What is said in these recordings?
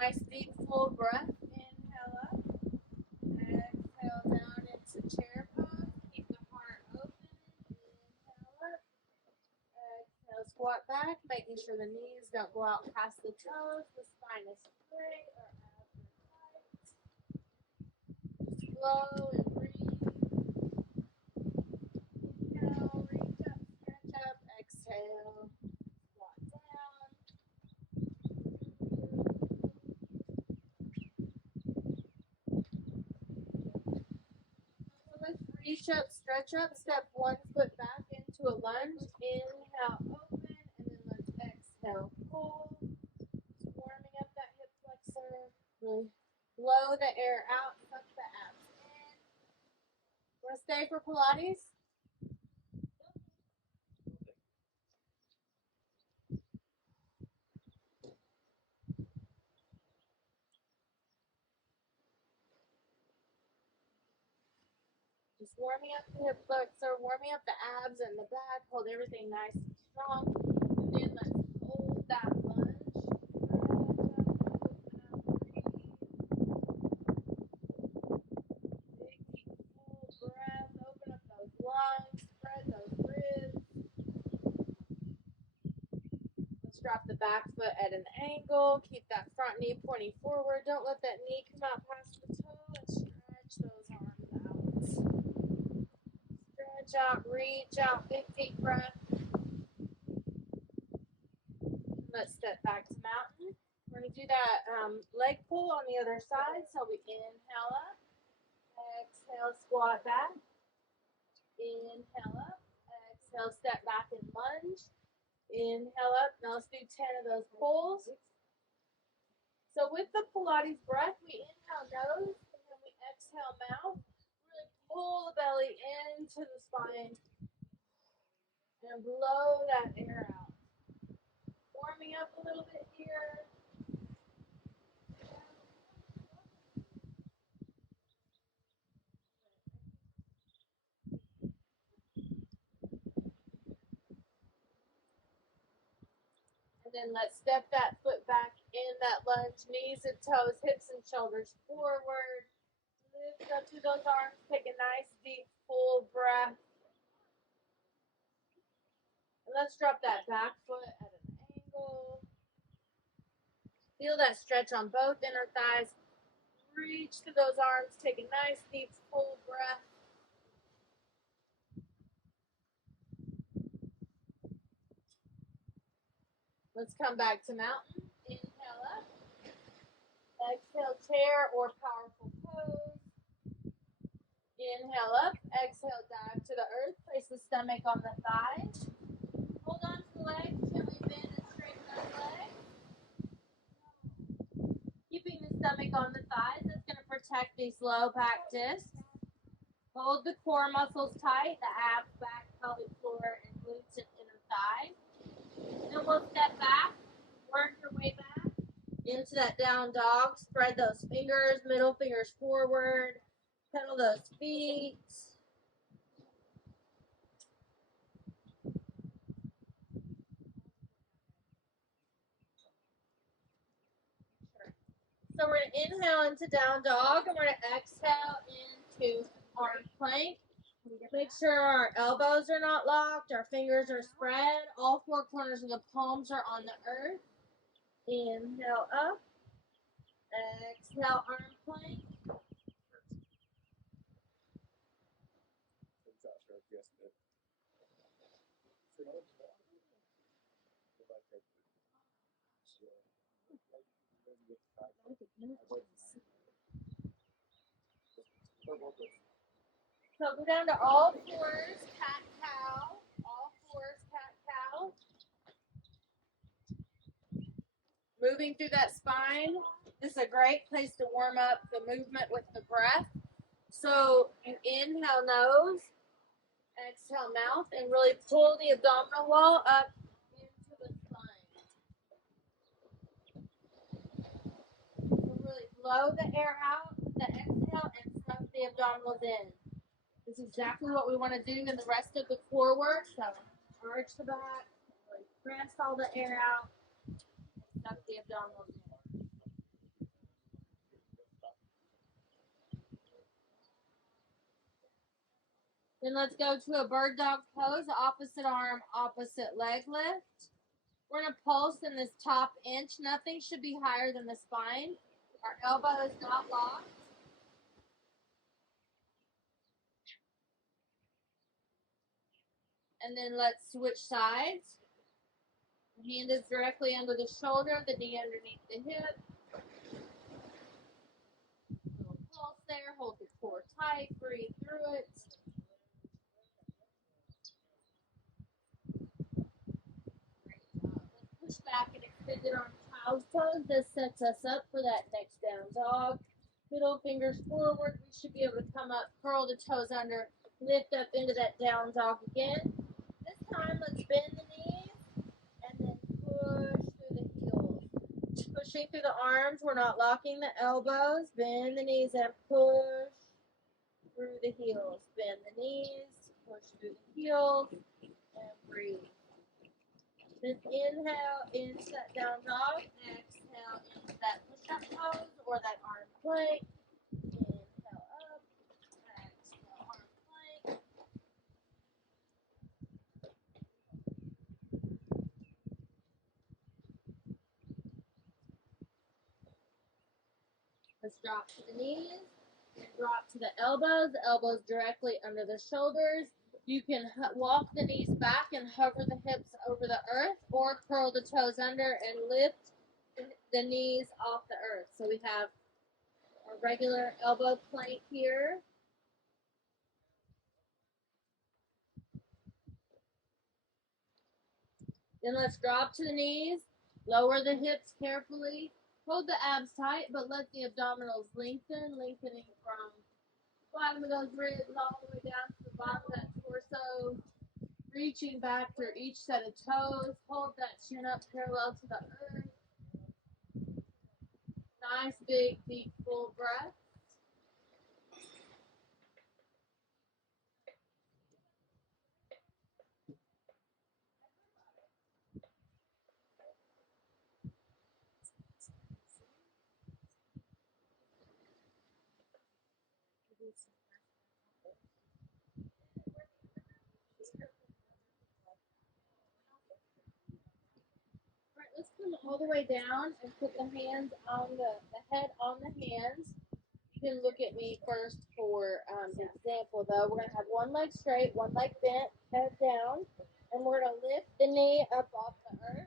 Nice deep full breath. Inhale up. Exhale down into chair pose. Keep the heart open. Inhale up. Exhale, squat back, making sure the knees don't go out past the toes. The spine is straight or abs are tight. Just flow and breathe. Inhale, reach up, stretch up. Exhale, squat down. So let's reach up, stretch up, step one foot back into a lunge. Inhale, open, and then let's exhale, pull. Just warming up that hip flexor. Really blow the air out, suck the abs in. Want to stay for Pilates? Just warming up the hip flexor, warming up the abs and the back. Hold everything nice and strong. And then let's hold that lunge. Big deep full breath. Open up those lungs. Spread those ribs. Let's drop the back foot at an angle. Keep that front knee pointing forward. Don't let that knee come out past the toe and stretch those arms out. Stretch out, reach out, big deep breath. Let's step back to mountain. We're going to do that leg pull on the other side. So we inhale up, exhale, squat back, inhale up, exhale, step back and lunge, inhale up. Now let's do 10 of those pulls. So with the Pilates breath, we inhale nose and then we exhale mouth. Really pull the belly into the spine and blow that air out. Warming up a little bit here. And then let's step that foot back in that lunge, knees and toes, hips and shoulders forward. Lift up through those arms, take a nice deep full breath. And let's drop that back foot at an angle. Feel that stretch on both inner thighs. Reach to those arms, take a nice deep full breath. Let's come back to mountain. Inhale up. Exhale, chair or powerful pose. Inhale up. Exhale, dive to the earth. Place the stomach on the thighs. Hold on to the legs. Gently bend and straighten those legs. Keeping the stomach on the thighs. That's going to protect these low back discs. Hold the core muscles tight. The abs, back, pelvic floor, and glutes and inner thigh. Then we'll step back. Work your way back into that down dog. Spread those fingers, middle fingers forward. Pedal those feet. So we're going to inhale into down dog and we're going to exhale into arm plank. Make sure our elbows are not locked, our fingers are spread, all four corners of the palms are on the earth. Inhale up, exhale arm plank. So go down to all fours, cat cow. All fours, cat cow. Moving through that spine. This is a great place to warm up the movement with the breath. So you inhale nose, exhale mouth, and really pull the abdominal wall up into the spine. So really blow the air out with the exhale and suck the abdominals in. This is exactly what we want to do in the rest of the core work. So arch the back, really press all the air out, and suck the abdominals in. Then let's go to a bird dog pose, opposite arm, opposite leg lift. We're going to pulse in this top inch. Nothing should be higher than the spine. Our elbow is not locked. And then let's switch sides. The hand is directly under the shoulder, the knee underneath the hip. Little pulse there. Hold the core tight. Breathe through it. Push back and extend it on child's pose. This sets us up for that next down dog. Middle fingers forward. We should be able to come up, curl the toes under, lift up into that down dog again. This time, let's bend the knees and then push through the heels. Pushing through the arms. We're not locking the elbows. Bend the knees and push through the heels. Bend the knees, push through the heels, and breathe. Then inhale into that down dog. Exhale into that push-up pose or that arm plank. Inhale up. Exhale, arm plank. Let's drop to the knees. And drop to the elbows. Elbows directly under the shoulders. You can walk the knees back and hover the hips over the earth, or curl the toes under and lift the knees off the earth. So we have our regular elbow plank here. Then let's drop to the knees, lower the hips carefully, hold the abs tight, but let the abdominals lengthen, lengthening from the bottom of those ribs all the way down to the bottom of that torso. Reaching back through each set of toes. Hold that chin up parallel to the earth. Nice, big, deep, full breath. Let's come all the way down and put the hands on the head on the hands. You can look at me first for the example, though. We're going to have one leg straight, one leg bent, head down, and we're going to lift the knee up off the earth.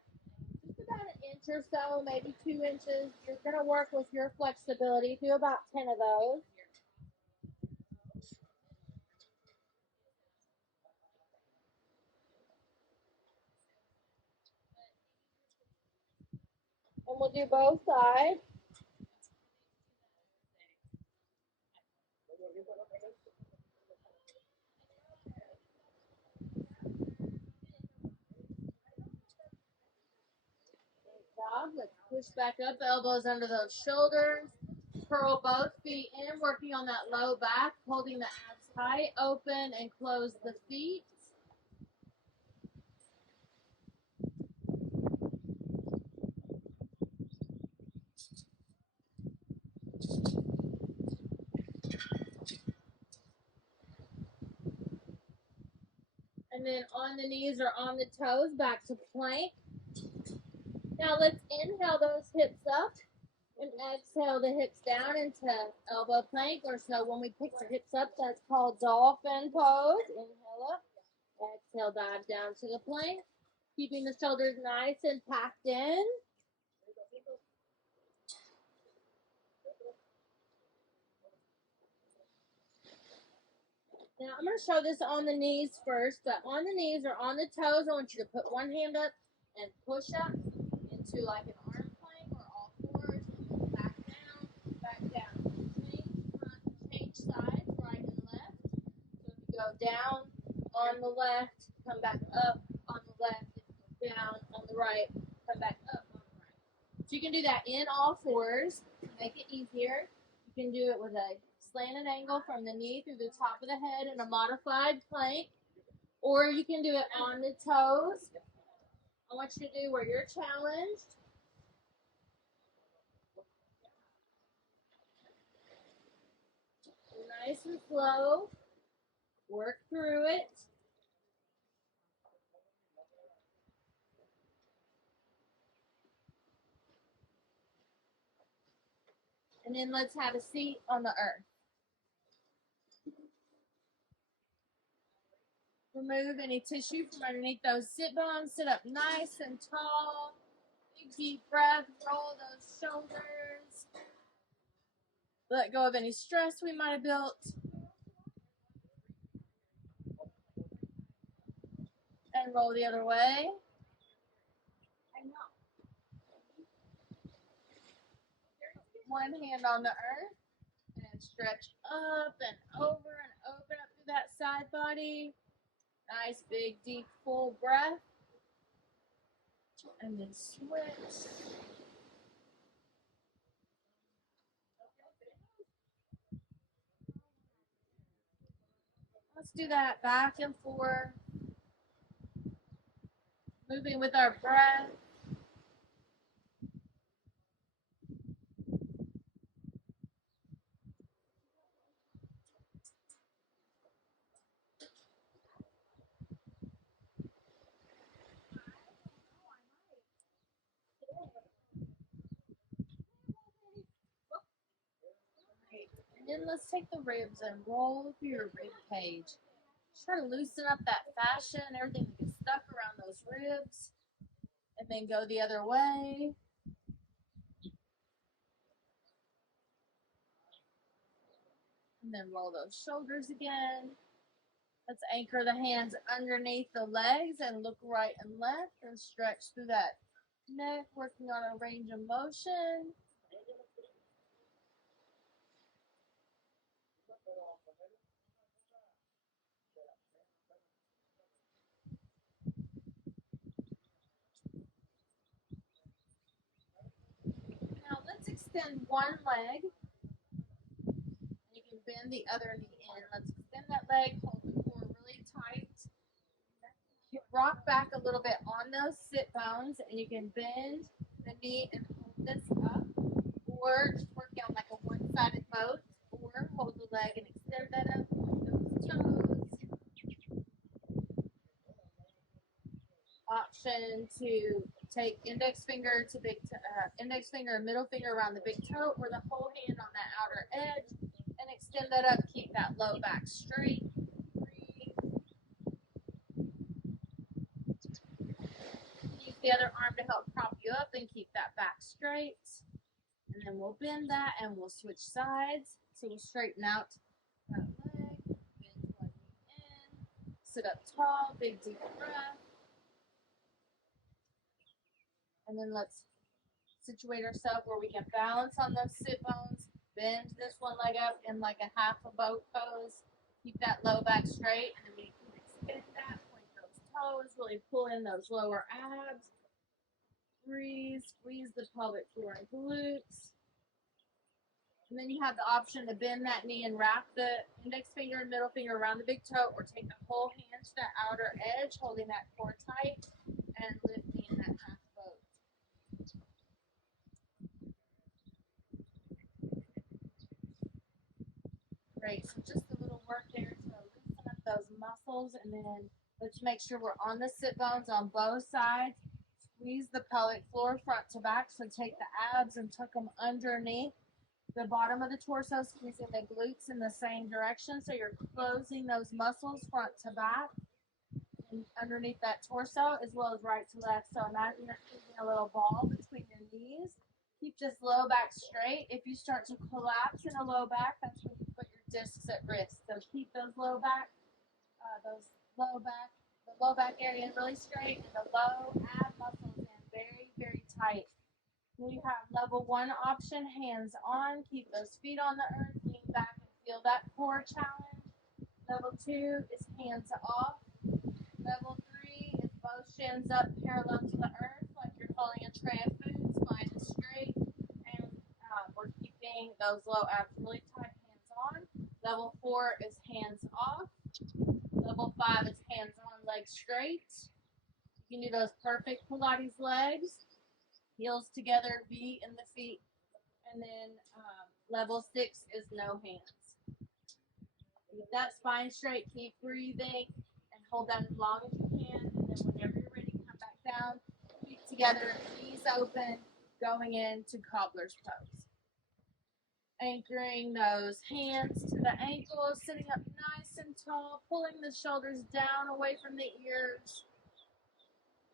Just about an inch or so, maybe 2 inches. You're going to work with your flexibility. Do about 10 of those. And we'll do both sides. Let's push back up, elbows under those shoulders. Curl both feet in, working on that low back, holding the abs tight, open and close the feet. And then on the knees or on the toes, back to plank. Now let's inhale those hips up and exhale the hips down into elbow plank, or so when we pick the hips up, that's called dolphin pose. Inhale up, exhale, dive down to the plank, keeping the shoulders nice and packed in. Now I'm going to show this on the knees first, but on the knees or on the toes, I want you to put one hand up and push up into like an arm plank or all fours, and then back down, back down. Change sides, right and left. So if you go down on the left, come back up on the left, down on the right, come back up on the right. So you can do that in all fours to make it easier. You can do it with a slanted angle from the knee through the top of the head in a modified plank, or you can do it on the toes. I want you to do where you're challenged. Nice and slow. Work through it. And then let's have a seat on the earth. Remove any tissue from underneath those sit bones. Sit up nice and tall. Big deep breath. Roll those shoulders. Let go of any stress we might have built. And roll the other way. One hand on the earth. And stretch up and over and open up through that side body. Nice, big, deep, full breath. And then switch. Let's do that back and forth. Moving with our breath. And then let's take the ribs and roll through your rib cage. Try to loosen up that fascia and everything that gets stuck around those ribs. And then go the other way. And then roll those shoulders again. Let's anchor the hands underneath the legs and look right and left and stretch through that neck, working on a range of motion. Now let's extend one leg. You can bend the other knee in. Let's extend that leg, hold the core really tight. Rock back a little bit on those sit bones, and you can bend the knee and hold this up, or just work on like a one-sided mode, or hold the leg and extend that up, point those toes. Option to take index finger to index finger and middle finger around the big toe, or the whole hand on that outer edge, and extend that up. Keep that low back straight. Use the other arm to help prop you up and keep that back straight. And then we'll bend that and we'll switch sides. So we'll straighten out that leg, bend one knee in, sit up tall, big deep breath. And then let's situate ourselves where we can balance on those sit bones. Bend this one leg up in like a half a boat pose. Keep that low back straight, and then we can extend that, point those toes, really pull in those lower abs. Breathe, squeeze the pelvic floor and glutes. And then you have the option to bend that knee and wrap the index finger and middle finger around the big toe, or take the whole hand to that outer edge, holding that core tight, and lifting in that half boat. Great, so just a little work there to loosen up those muscles, and then let's make sure we're on the sit bones on both sides. Squeeze the pelvic floor front to back, so take the abs and tuck them underneath the bottom of the torso, squeezing the glutes in the same direction, so you're closing those muscles front to back and underneath that torso, as well as right to left. So imagine you're squeezing a little ball between your knees. Keep this low back straight. If you start to collapse in a low back, that's when you put your discs at risk. So keep those the low back area really straight, and the low ab muscles in very, very tight. We have level 1 option, hands on. Keep those feet on the earth. Lean back and feel that core challenge. Level 2 is hands off. Level 3 is both shins up parallel to the earth, like you're holding a tray of food. Spine is straight, and we're keeping those low abs really tight. Hands on. Level 4 is hands off. Level 5 is hands on, legs straight. You can do those perfect Pilates legs. Heels together, V in the feet. And then level 6 is no hands. Get that spine straight, keep breathing, and hold that as long as you can. And then whenever you're ready, come back down, feet together, knees open, going into cobbler's pose. Anchoring those hands to the ankles, sitting up nice and tall, pulling the shoulders down away from the ears.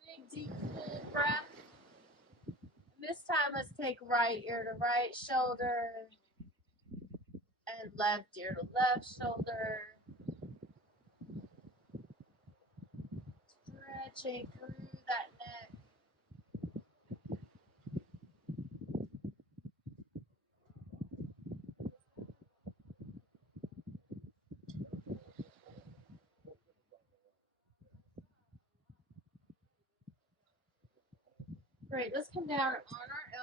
Big, deep, full breath. This time, let's take right ear to right shoulder and left ear to left shoulder. Stretching through that neck. Great. Let's come down on our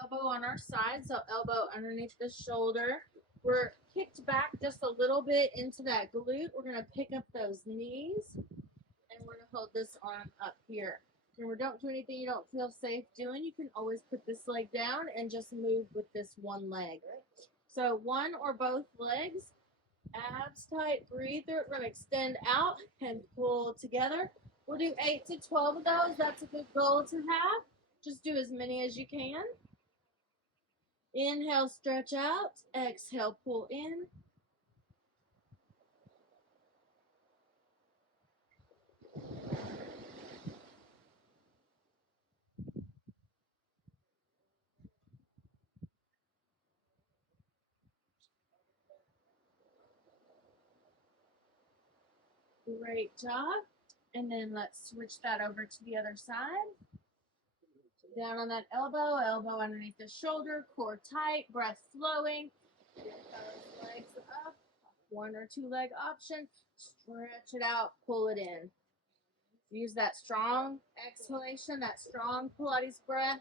elbow on our side. So elbow underneath the shoulder. We're kicked back just a little bit into that glute. We're going to pick up those knees. And we're going to hold this arm up here. Remember, don't do anything you don't feel safe doing. You can always put this leg down and just move with this one leg. So one or both legs. Abs tight. Breathe through it. We're going to extend out and pull together. We'll do 8 to 12 of those. That's a good goal to have. Just do as many as you can. Inhale, stretch out. Exhale, pull in. Great job. And then let's switch that over to the other side. Down on that elbow, elbow underneath the shoulder, core tight, breath flowing. Get those legs up. One or two leg option. Stretch it out, pull it in. Use that strong exhalation, that strong Pilates breath.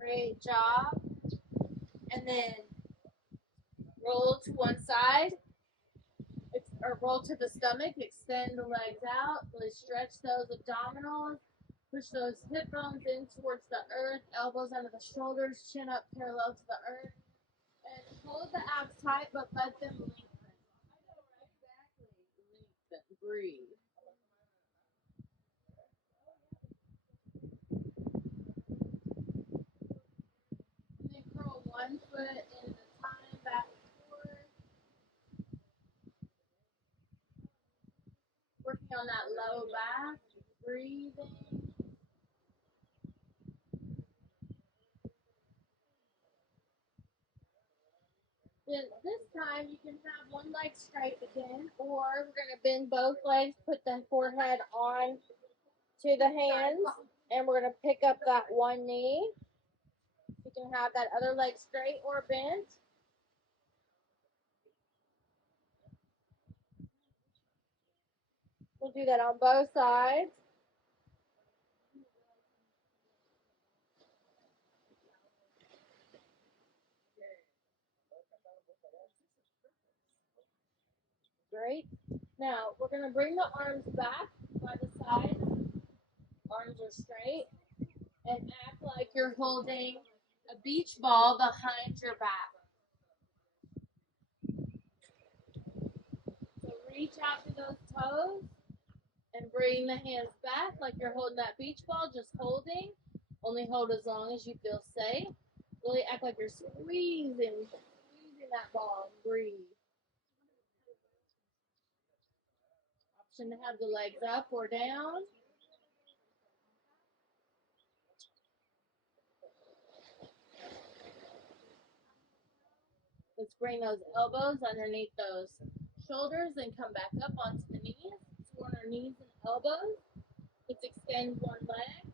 Great job. And then roll to one side, or roll to the stomach, extend the legs out, really stretch those abdominals, push those hip bones in towards the earth, elbows under the shoulders, chin up parallel to the earth, and hold the abs tight, but let them lengthen. Lengthen, breathe. And then curl one foot in the time, back and forth. Working on that low back, breathing. Then this time you can have one leg straight again, or we're going to bend both legs, put the forehead on to the hands, and we're going to pick up that one knee. You can have that other leg straight or bent. We'll do that on both sides. Great. Now, we're going to bring the arms back by the sides. Arms are straight. And act like you're holding a beach ball behind your back. So reach out to those toes and bring the hands back like you're holding that beach ball, just holding. Only hold as long as you feel safe. Really act like you're squeezing that ball and breathe. Option to have the legs up or down. Let's bring those elbows underneath those shoulders and come back up onto the knees. So on our knees and elbows. Let's extend one leg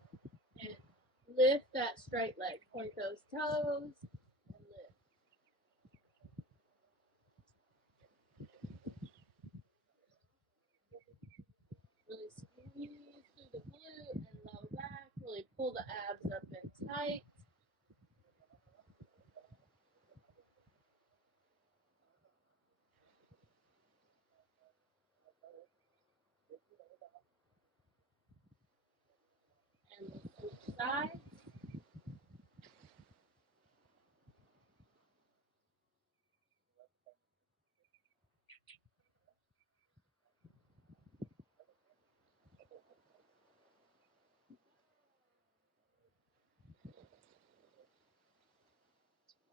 and lift that straight leg. Point those toes and lift. Really squeeze through the glute and low back. Really pull the abs up and tight. Switch sides.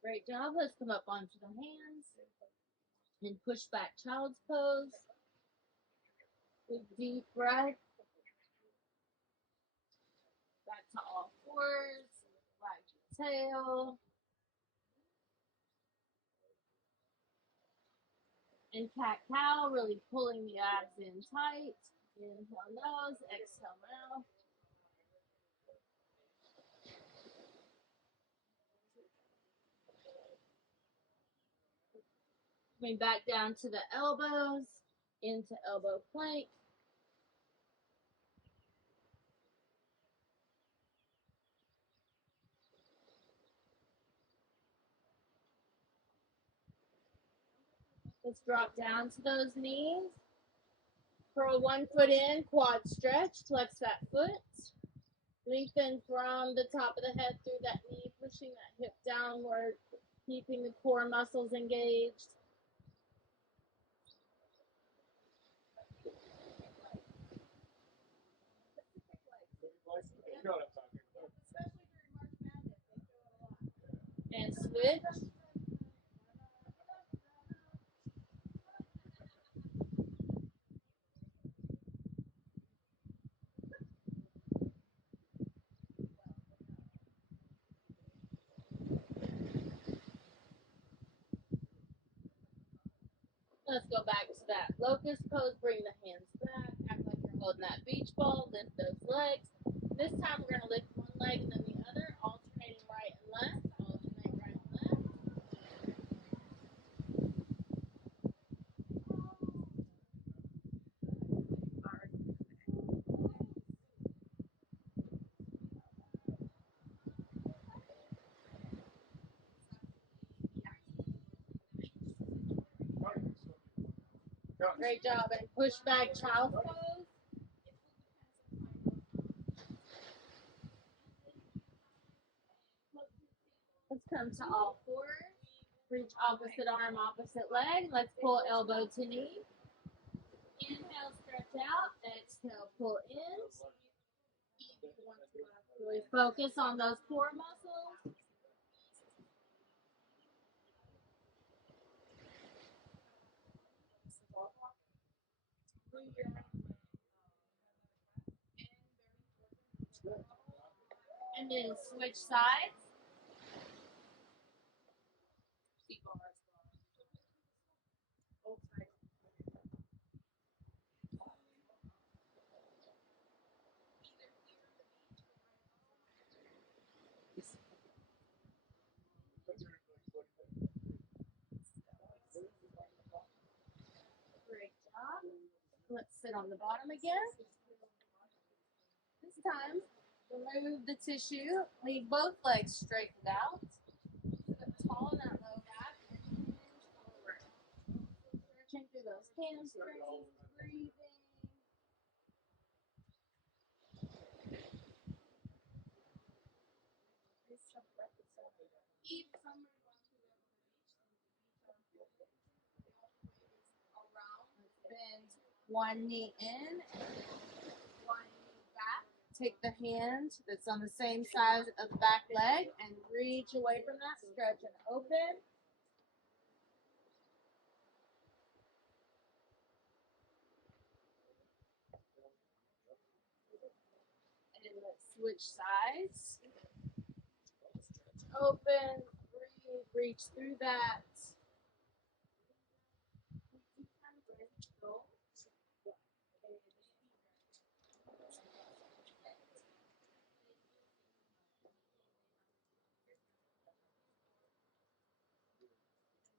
Great job. Let's come up onto the hands and push back child's pose. Big deep breath. Back to all fours. Wag your tail. And cat-cow, really pulling the abs in tight. Inhale nose, exhale mouth. Coming back down to the elbows, into elbow plank. Let's drop down to those knees. Curl one foot in, quad stretch, flex that foot. Lengthen from the top of the head through that knee, pushing that hip downward, keeping the core muscles engaged. And switch. Let's go back to that locust pose. Bring the hands back. Act like you're holding that beach ball. Lift those legs. This time we're going to lift one leg and then the other, alternating right and left. Alternate right and left. Great job. And push back child's pose. Let's come to all fours. Reach opposite arm, opposite leg. Let's pull elbow to knee. Inhale, stretch out. Exhale, pull in. Really focus on those core muscles. And then switch sides. Great job. Let's sit on the bottom again. This time, remove the tissue. Leave both legs straightened out. Sit tall in that low back and hinge forward. Stretching through those hamstrings, breathing. Bend one knee in, one knee back. Take the hand that's on the same side of the back leg and reach away from that. Stretch and open. And let's switch sides. Stretch open, breathe, reach through that.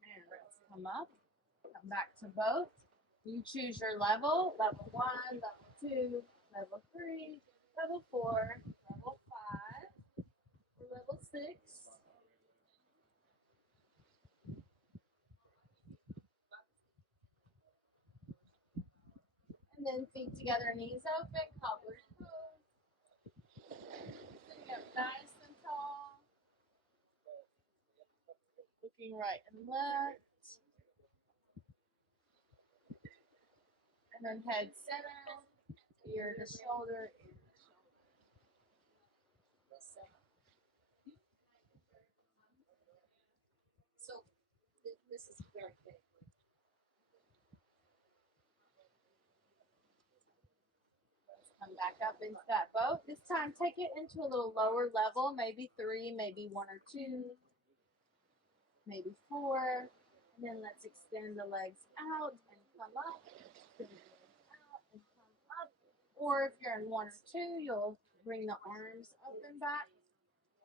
And let's come up, come back to both. You choose your level, level 1, level 2, level 3, level 4, level 5, or level 6. And then feet together, knees open, cobbler's pose. Looking right and left. And then head center, ear to shoulder, ear to shoulder. So this is very big. Come back up into that boat. This time, take it into a little lower level, maybe 3, maybe 1 or 2, maybe 4. And then let's extend the legs out and come up. Extend the legs out and come up. Or if you're in 1 or 2, you'll bring the arms up and back.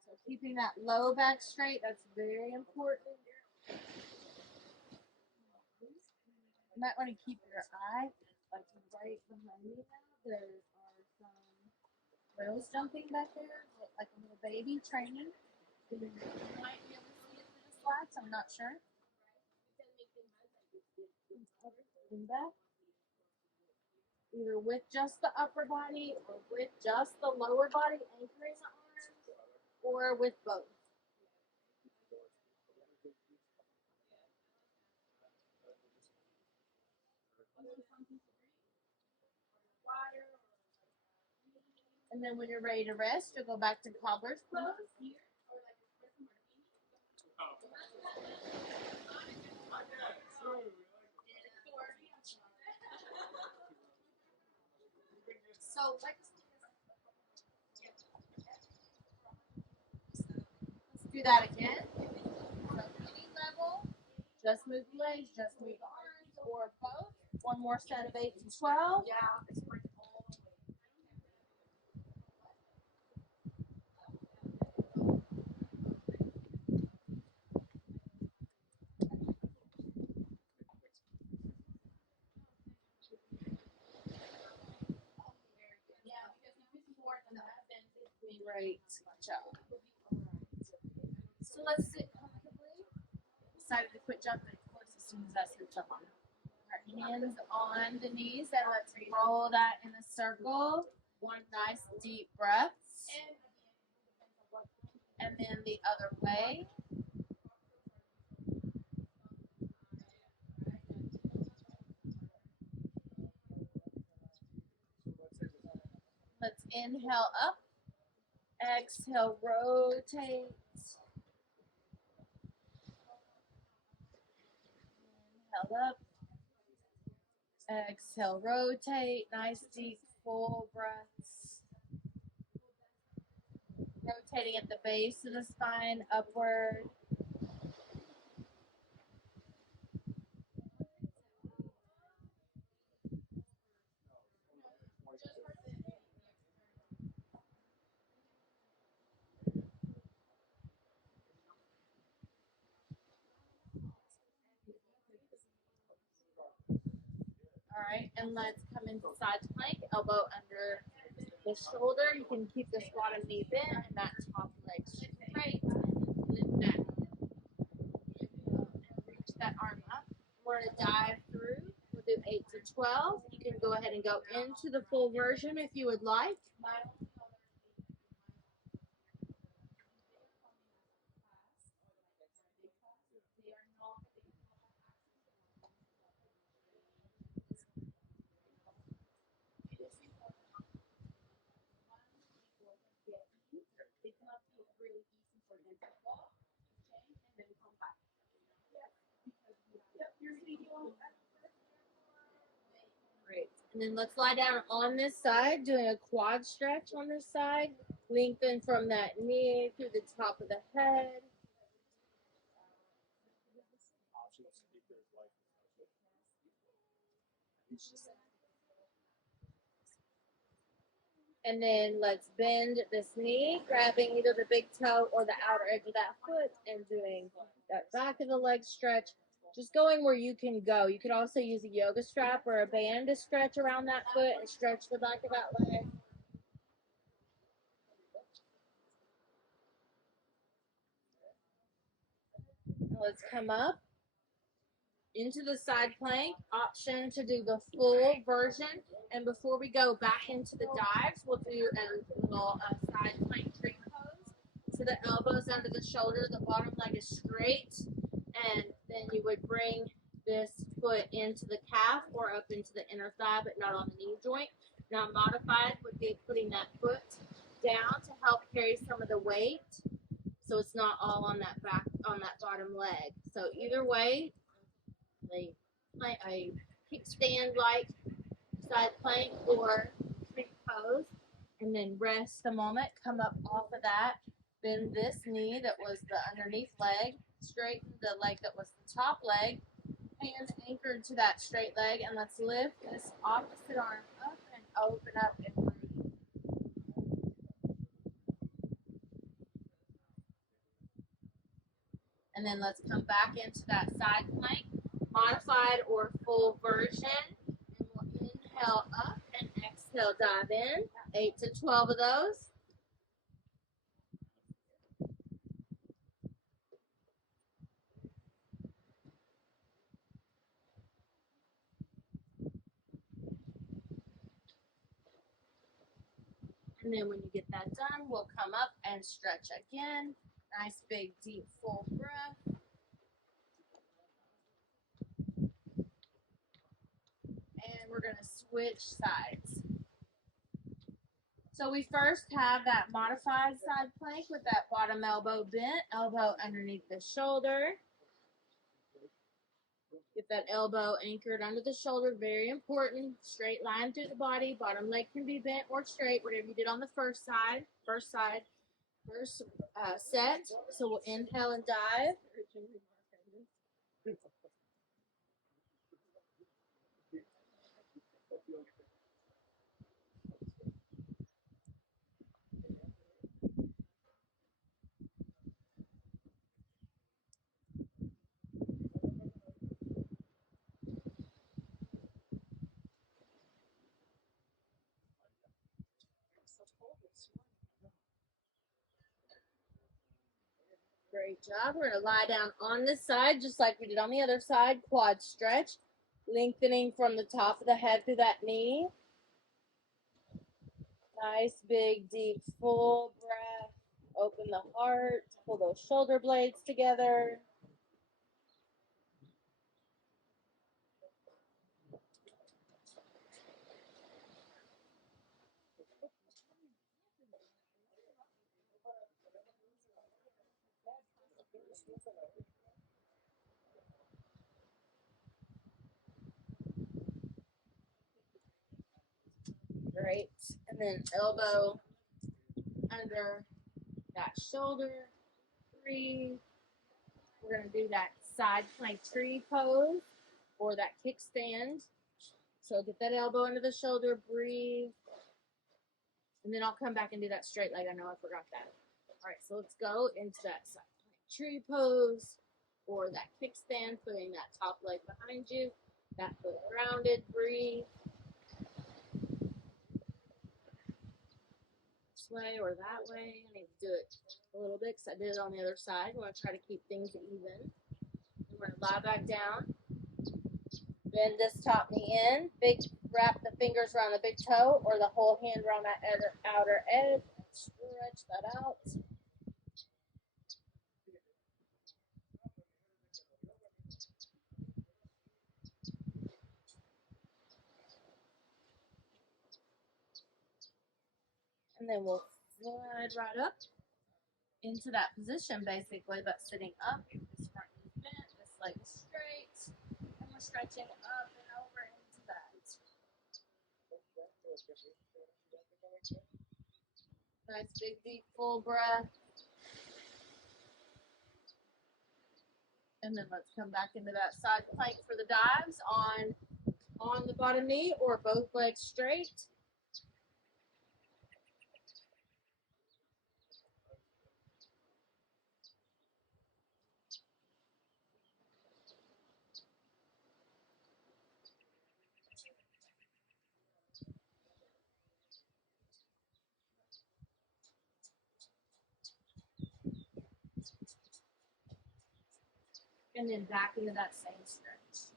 So keeping that low back straight, that's very important. You might want to keep your eye like right behind me now. There are some whales jumping back there, like a little baby training. You might be able to see it through the slats, I'm not sure. And back. Either with just the upper body or with just the lower body anchoring the arms, or with both. And then when you're ready to rest, you'll go back to cobbler's pose. So let's do that again. So any level, just move the legs, just move the arms, or both. One more set of 8 to 12. Yeah. Great job. So let's sit comfortably. Decided to quit jumping, of course, as soon as I said jumping. Our hands on the knees, and let's roll that in a circle. One nice deep breaths. And then the other way. Let's inhale up. Exhale, rotate. Inhale up. Exhale, rotate. Nice deep full breaths. Rotating at the base of the spine upward. All right, and let's come into side plank, elbow under the shoulder. You can keep the squat and knee bent and that top leg straight. Lift that hip and reach that arm up. We're going to dive through. We'll do 8 to 12. You can go ahead and go into the full version if you would like. Great. And then let's lie down on this side, doing a quad stretch on this side. Lengthen from that knee through the top of the head. And then let's bend this knee, grabbing either the big toe or the outer edge of that foot and doing that back of the leg stretch. Just going where you can go. You could also use a yoga strap or a band to stretch around that foot and stretch the back of that leg. And let's come up into the side plank. Option to do the full version. And before we go back into the dives, we'll do a little side plank tree pose. So the elbows under the shoulder, the bottom leg is straight, And then you would bring this foot into the calf or up into the inner thigh, but not on the knee joint. Now, modified would be putting that foot down to help carry some of the weight, so it's not all on that bottom leg. So either way, a kickstand like side plank or tree pose, and then rest a moment, come up off of that, bend this knee that was the underneath leg, straighten the leg that was the top leg, hands anchored to that straight leg, and let's lift this opposite arm up and open up and breathe. And then let's come back into that side plank, modified or full version. And we'll inhale up and exhale, dive in. 8 to 12 of those. And then when you get that done, we'll come up and stretch again. Nice big deep full breath. And we're going to switch sides. So we first have that modified side plank with that bottom elbow bent, elbow underneath the shoulder. Get that elbow anchored under the shoulder, very important. Straight line through the body, bottom leg can be bent or straight, whatever you did on the first set. So we'll inhale and dive. Great job. We're going to lie down on this side, just like we did on the other side. Quad stretch, lengthening from the top of the head through that knee. Nice, big, deep, full breath. Open the heart. Pull those shoulder blades together. Great. And then elbow under that shoulder. Breathe. We're going to do that side plank tree pose or that kickstand. So get that elbow under the shoulder. Breathe. And then I'll come back and do that straight leg. I know I forgot that. All right, so let's go into that side plank tree pose or that kickstand, putting that top leg behind you. That foot grounded. Breathe. This way or that way. I need to do it a little bit because I did it on the other side. We want to try to keep things even. And we're going to lie back down. Bend this top knee in. Wrap the fingers around the big toe or the whole hand around that outer edge. Stretch that out. And then we'll slide right up into that position basically, but sitting up. This front knee bent, this leg is straight. And we're stretching up and over into that. Nice big deep full breath. And then let's come back into that side plank for the dives on the bottom knee or both legs straight. And then back into that same stretch.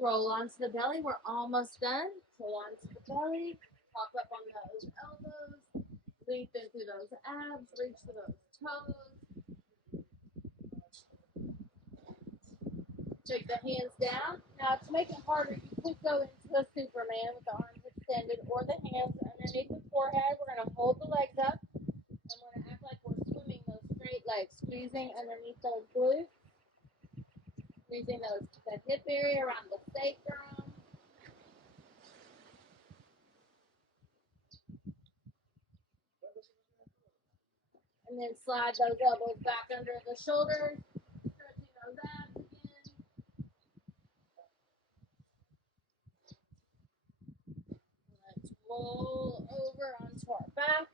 Roll onto the belly. We're almost done. pull onto the belly, pop up on those elbows, lengthen through those abs, reach for those toes. Take the hands down. Now to make it harder, you could go into a Superman with the arms extended or the hands underneath the forehead. We're going to hold the legs up and we're going to act like we're swimming those straight legs, squeezing underneath those glutes, squeezing that hip area around the sacrum. And then slide those elbows back under the shoulders, stretching those abs again. Let's roll over onto our back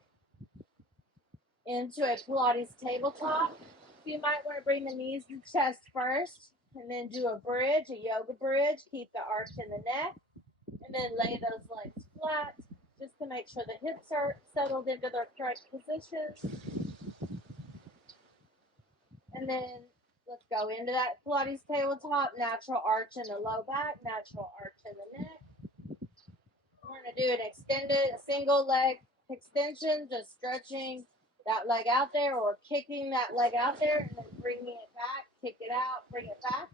into a Pilates tabletop. So you might want to bring the knees to the chest first, and then do a bridge, a yoga bridge. Keep the arch in the neck, and then lay those legs flat, just to make sure the hips are settled into their correct positions. And then let's go into that Pilates tabletop. Natural arch in the low back, natural arch in the neck. We're going to do an extended, a single leg extension, just stretching that leg out there or kicking that leg out there and then bringing it back, kick it out, bring it back.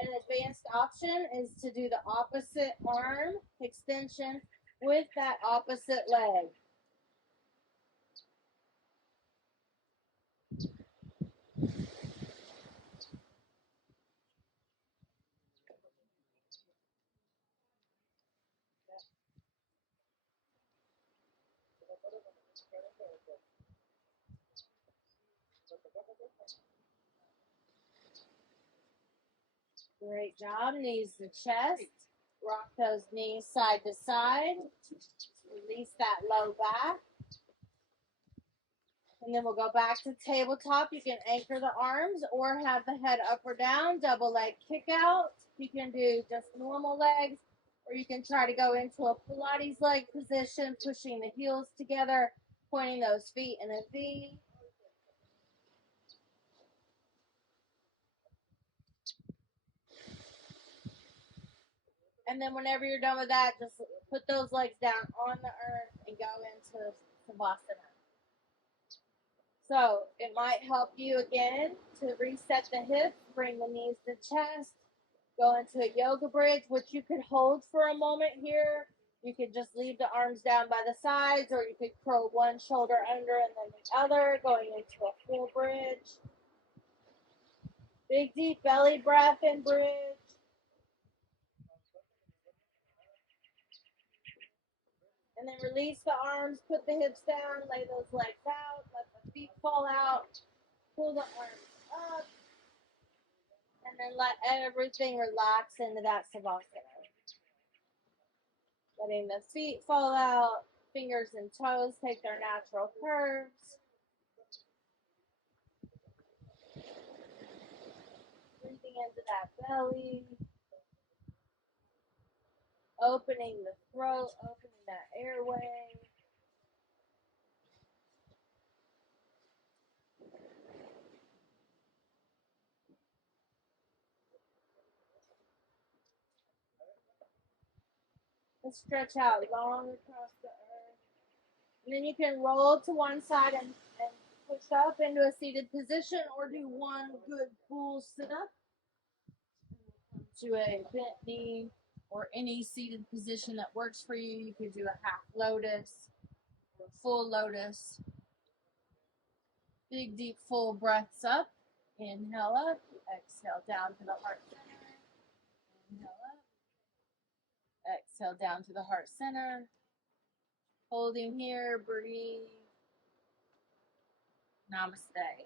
An advanced option is to do the opposite arm extension with that opposite leg. Great job. Knees to chest. Rock those knees side to side. Release that low back. And then we'll go back to tabletop. You can anchor the arms or have the head up or down. Double leg kick out. You can do just normal legs, or you can try to go into a Pilates leg position, pushing the heels together, pointing those feet in a V. And then whenever you're done with that, just put those legs down on the earth and go into Savasana. So it might help you again to reset the hips, bring the knees to chest, go into a yoga bridge, which you could hold for a moment here. You could just leave the arms down by the sides, or you could curl one shoulder under and then the other, going into a full bridge. Big deep belly breath and bridge. And then release the arms, put the hips down, lay those legs out, let the feet fall out, pull the arms up, and then let everything relax into that Savasana. Letting the feet fall out, fingers and toes take their natural curves. Breathing into that belly. Opening the throat, opening that airway. And stretch out long across the earth. And then you can roll to one side and push up into a seated position, or do one good full sit up to a bent knee, or any seated position that works for you. You could do a half lotus or full lotus. Big deep full breaths up. Inhale up, exhale down to the heart center. Inhale up, exhale down to the heart center. Holding here, breathe. Namaste.